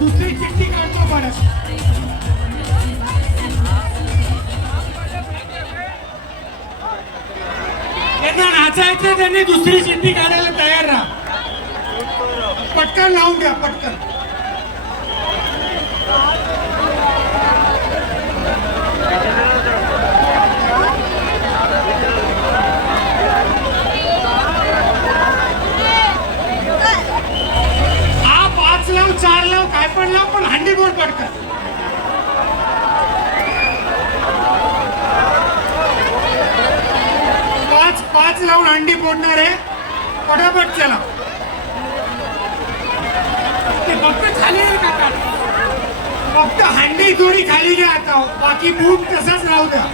दुसरी चिठ्ठी काढतो परत. त्यांना नाचायचं, त्यांनी दुसरी चिठ्ठी काढायला तयार राहा. पटकन लावून द्या, पटकन. हा 5 लाव 4 लाव काय पण लाव, पण हंडी बोल पटकन. पाच लावून हंडी फोडणार आहे. पटापट चला. ते फक्त खाली येईल का? फक्त हंडी थोडी खाली घ्या आता. बाकी बूट तसाच राहू द्या.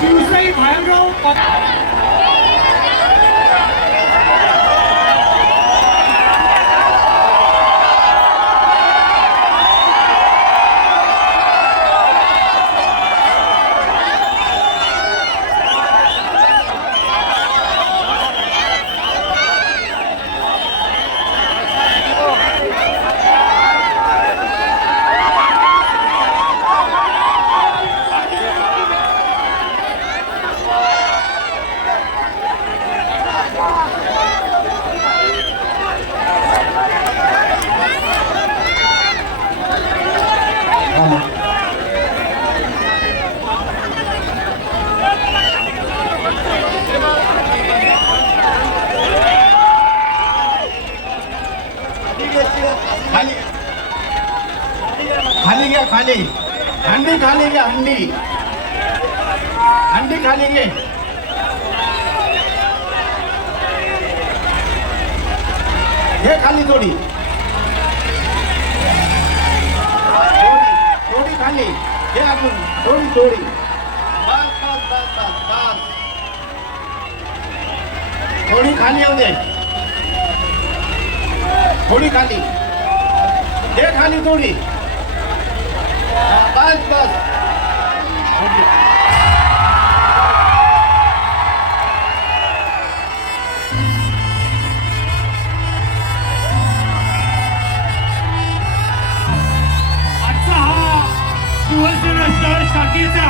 शिवशाही बाहेरगाव खाली घ्या. खाली हंडी खाली घ्या. हंडी खाली घे. हे खाली थोडी खाली हे अजून थोडी. बस. थोडी खाली येऊ दे. थोडी खाली हे खाली थोडी. बस. आजचा हा शिवसेना शहर शाखेचा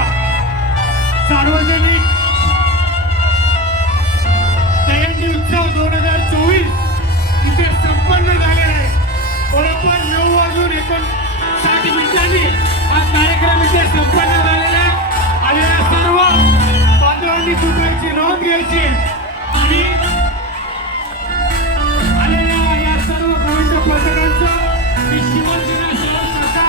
सार्वजनिक दहीहंडी उत्सव 2024 इथे संपन्न झालेला आहे. बरोबर 9:59 हा कार्यक्रम इथे संपन्न झालेला आहे. आलेल्या सर्व बांधवांनी कृपयाची नोंद घ्यायची आणि आलेल्या या सर्व प्रमुख पथकांचं मी शिवसेना शहर शाखा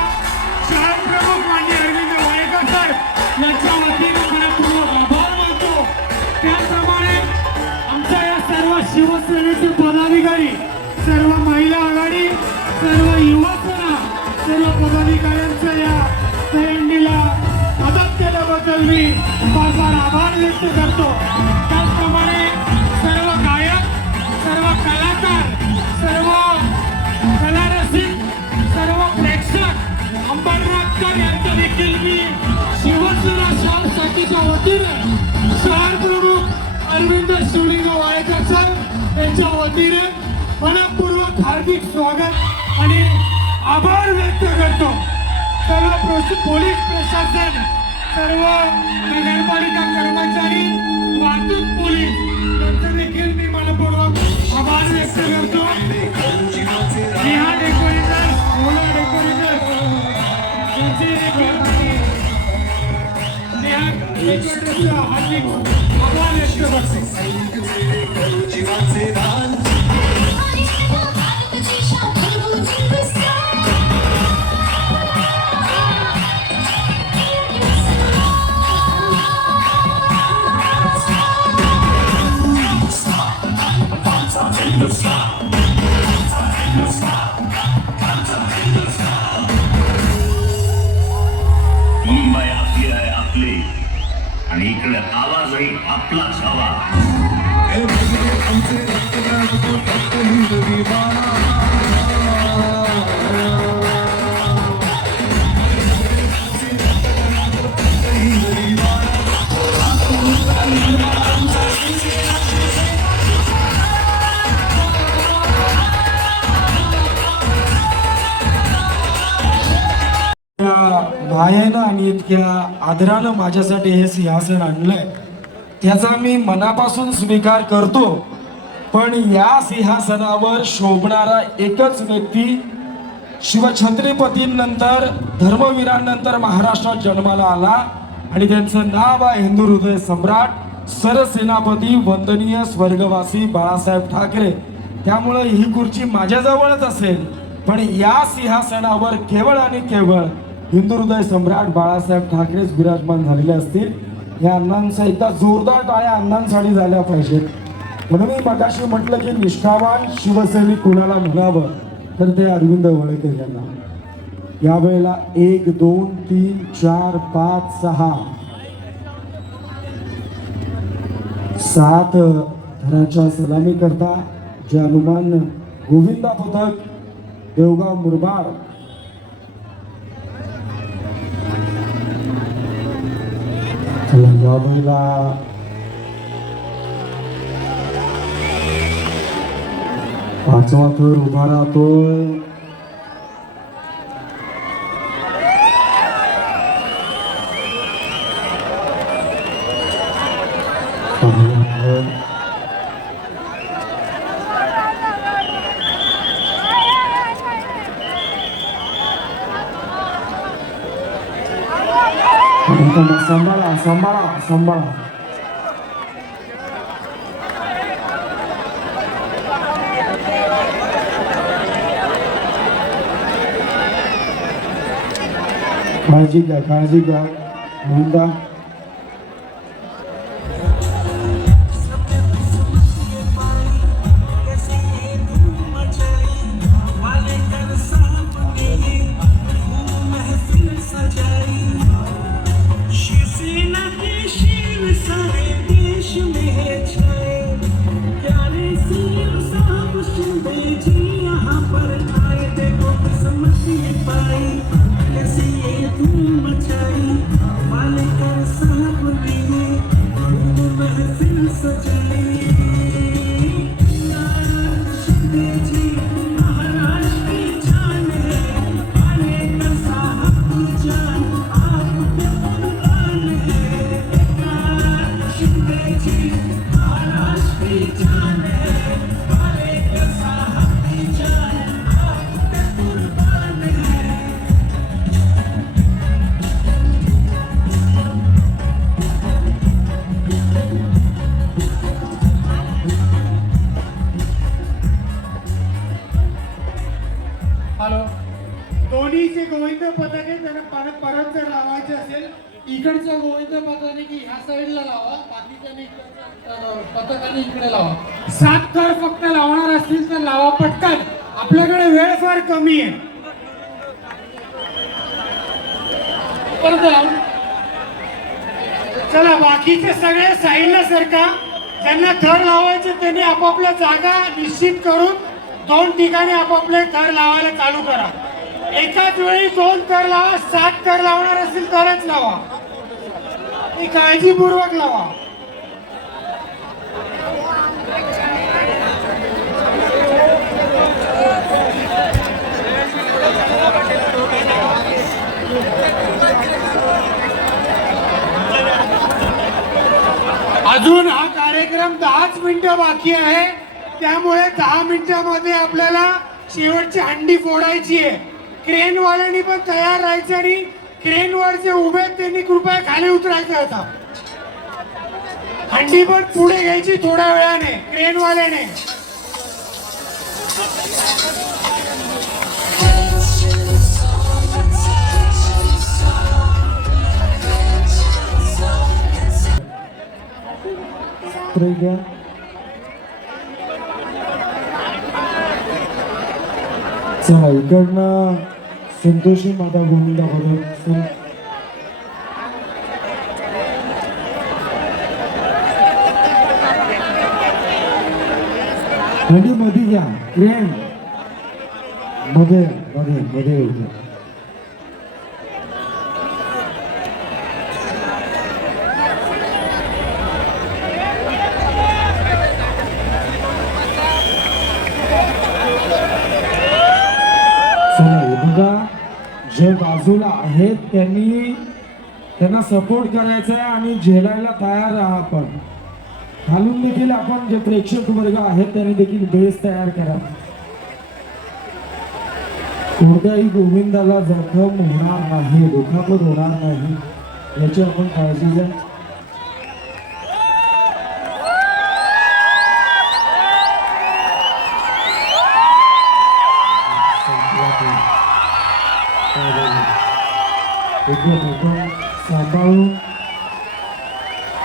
शहर प्रमुख माननीय अरविंद वायकर साहेब यांच्या वतीने मनपूर्वक आभार मानतो. त्याचप्रमाणे आमच्या या सर्व शिवसेनेचे पदाधिकारी, सर्व महिला आघाडी, सर्व युवा सेना, सर्व पदाधिकाऱ्यांच्या या दहीहंडीला मदत केल्याबद्दल मी फार आभार व्यक्त करतो. त्याचप्रमाणे सर्व गायक, सर्व कलाकार, सर्व कलारसिक, सर्व प्रेक्षक, अंबरनाथकर यांचं देखील मी शिवसेना शहर शाखेच्या वतीने शहर प्रमुख अरविंद शिवलिंग वायकर साहेब यांच्या वतीने मनपूर्वक हार्दिक स्वागत आणि आभार व्यक्त करतो. सर्व पोलीस प्रशासन, सर्व नगरपालिका कर्मचारी, वाहतूक पोलीस यांचं देखील मी मनपूर्वक आभार व्यक्त करतो. नेहा डेकोरेटर, ओला डेकोरेटर यांचे नेहा डेकोरेटरचा हार्दिक आभार व्यक्त करतो. मुंबई आपली आहे, आपली, आणि इकडे आवाजही आपलाच हवा. मायेनं आणि इतक्या आदरानं माझ्यासाठी हे सिंहासन आणलंय त्याचा मी मनापासून स्वीकार करतो. पण या सिंहासनावर शोभणारा एकच व्यक्ती शिवछत्रपतींनंतर धर्मवीरांनंतर महाराष्ट्रात जन्माला आला आणि त्यांचं नाव आहे हिंदू हृदय सम्राट सरसेनापती वंदनीय स्वर्गवासी बाळासाहेब ठाकरे. त्यामुळं ही खुर्ची माझ्याजवळच असेल, पण या सिंहासनावर केवळ आणि केवळ हिंदू हृदय सम्राट बाळासाहेब ठाकरेच विराजमान झालेले असतील. या अण्णांचा एकदा जोरदार टाळ्या अण्णांसाठी झाल्या पाहिजेत. म्हणून मी मगाशी म्हटलं की निष्ठावान शिवसैनिक कुणाला म्हणावं तर ते अरविंद वळेकर यांना. यावेळेला 1 2 3 4 5 6 7 धराच्या सलामी करता जे हनुमान गोविंदा पथक देवगाव मुरबाड यावेळेला पाचवा थर उभा राहतोय. सांभाळा सांभाळा सांभाळा. काळजी घ्या काळजी घ्या गोविंदा. हॅलो, दोन्हीचे गोविंद पथक आहे, त्यांना परत परत जर लावायचे असेल इकडचं गोविंद पथकाने की ह्या साईडला लावा, बाकीच्याने पथकाने इकडे लावा. 7 थर फक्त लावणार असतील तर लावा पटकन, आपल्याकडे वेळ फार कमी आहे. परत लावून चला, बाकीचे सगळे साईडला सरका. ज्यांना थर लावायचे त्यांनी आपापल्या जागा निश्चित करून 2 ठिकाणी आपापले थर लावायला चालू करा. एकाच वेळी 2 थर लावा. 7 थर लावणार असेल तरच लावा, ती काळजीपूर्वक लावा. अजून हा कार्यक्रम 10च मिनिटं बाकी आहे, त्यामुळे 10 मिनिटांमध्ये आपल्याला शेवटची हंडी फोडायची आहे. क्रेनवाल्यांनी पण तयार राहायचे आणि क्रेनवर जे उभे आहेत त्यांनी कृपया खाली उतरायचं होता. हंडी पण पुढे घ्यायची थोड्या वेळाने क्रेनवाल्याने. घ्या. चला इकडनं संतोषी माता गोविंदा पथक हंडी मध्ये घ्या. क्रेन मध्ये मध्ये मध्ये जे बाजूला आहेत त्यांना सपोर्ट करायचा आहे आणि झेलायला तयार राहा. आपण खालून देखील आपण जे प्रेक्षक वर्ग आहेत त्यांनी देखील बेस तयार करा. कोणत्याही गोविंदाला जखम होणार नाही, दुखापत होणार नाही याची आपण काळजी घ्या. सांभाळून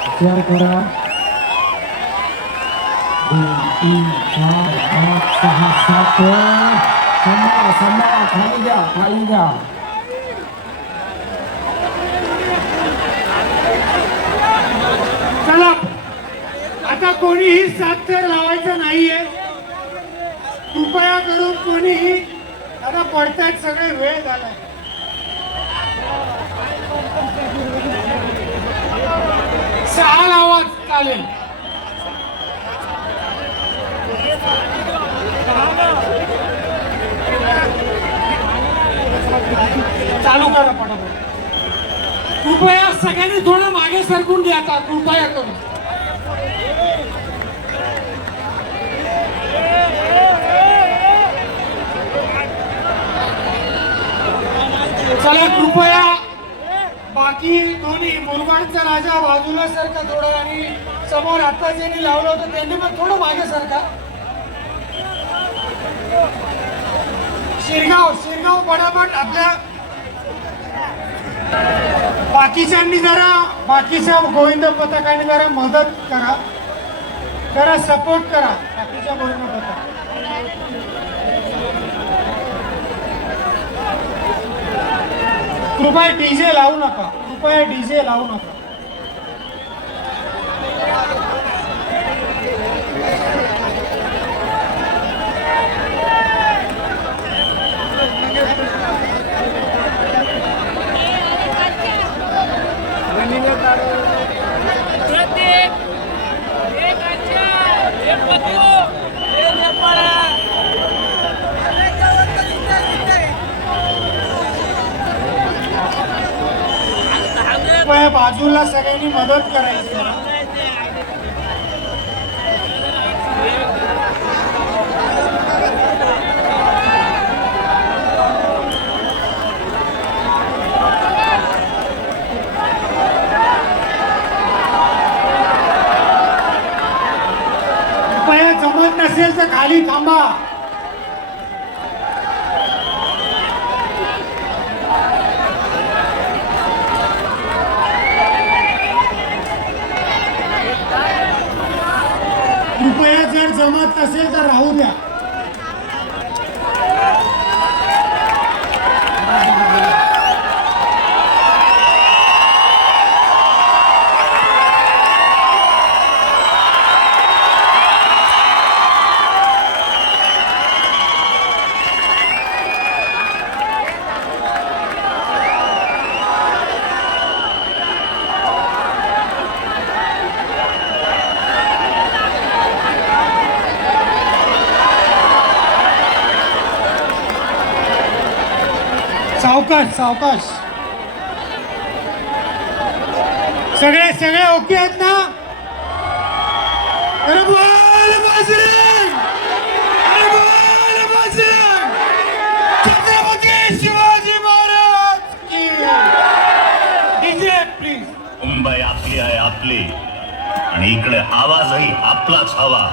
विचार करा. 2, 3, 4, 5, 6, 7 सांभाळा खाली घ्या. चला आता कोणीही साथ तर लावायचं नाहीये. कृपया करून कोणीही आता पडतायत सगळे, वेळ झालाय. सहा आवाज चालेल. चालू करा पटापट. कृपया सगळ्यांनी थोडं मागे सरकून घ्या आता, कृपया करून. चला कृपया बाकी दोन्ही मुरबाडचा राजा बाजूला सरका थोडं आणि समोर आता ज्यांनी लावलं होतं त्यांनी पण थोडं मागे सरका. शिरगाव पटापट आपल्या बाकीच्यांनी जरा, बाकीच्या गोविंद पथकाने जरा मदत करा, जरा सपोर्ट करा बाकीच्या गोविंद पथक. कृपया डीजे लावू नका, कृपया डीजे लावू नका. कृपया बाजूला सगळ्यांनी मदत करायची. कृपया जमत नसेल तर खाली थांबा. कृपया जर जमत नसेल तर राहू द्या. सावकाश. सगळे ओके आहेत ना? अरे बोल बजरंग, अरे बोल बजरंग. छत्रपती शिवाजी महाराज की. DJ please. मुंबई आपली आहे, आपली, आणि इकडे आवाजही आपलाच हवा.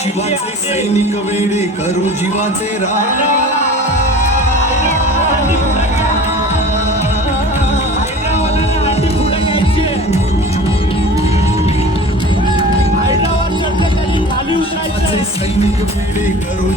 शिवाचे सैनिक वेडे करू जीवाचे सैनिक वेडे करू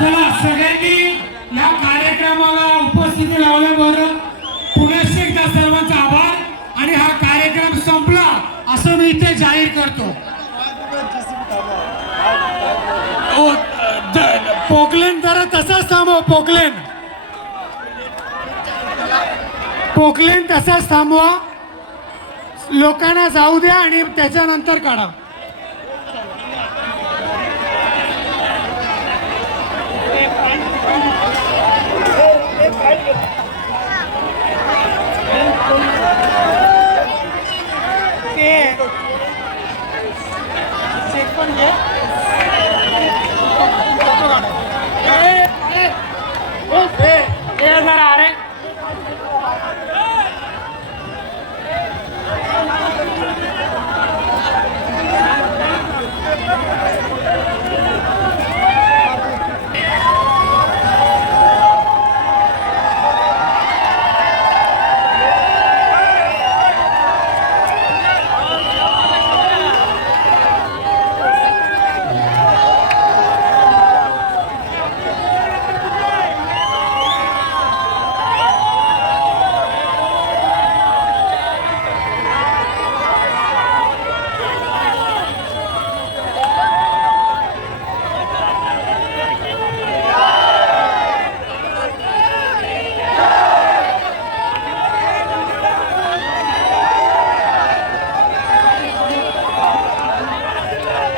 चला सगळ्यांनी या कार्यक्रमाला उपस्थिती लावल्याबरोबर पुनश्च एकदा सर्वांचा आभार आणि हा कार्यक्रम संपला असं मी इथे जाहीर करतो. पोकलेन जरा तसाच थांबव. पोकलेन तसाच थांबवा. लोकांना जाऊ द्या आणि त्याच्यानंतर काढा.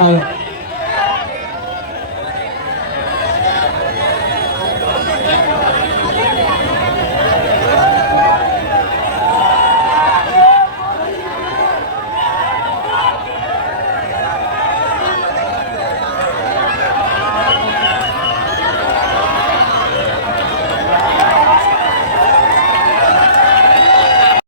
आलं.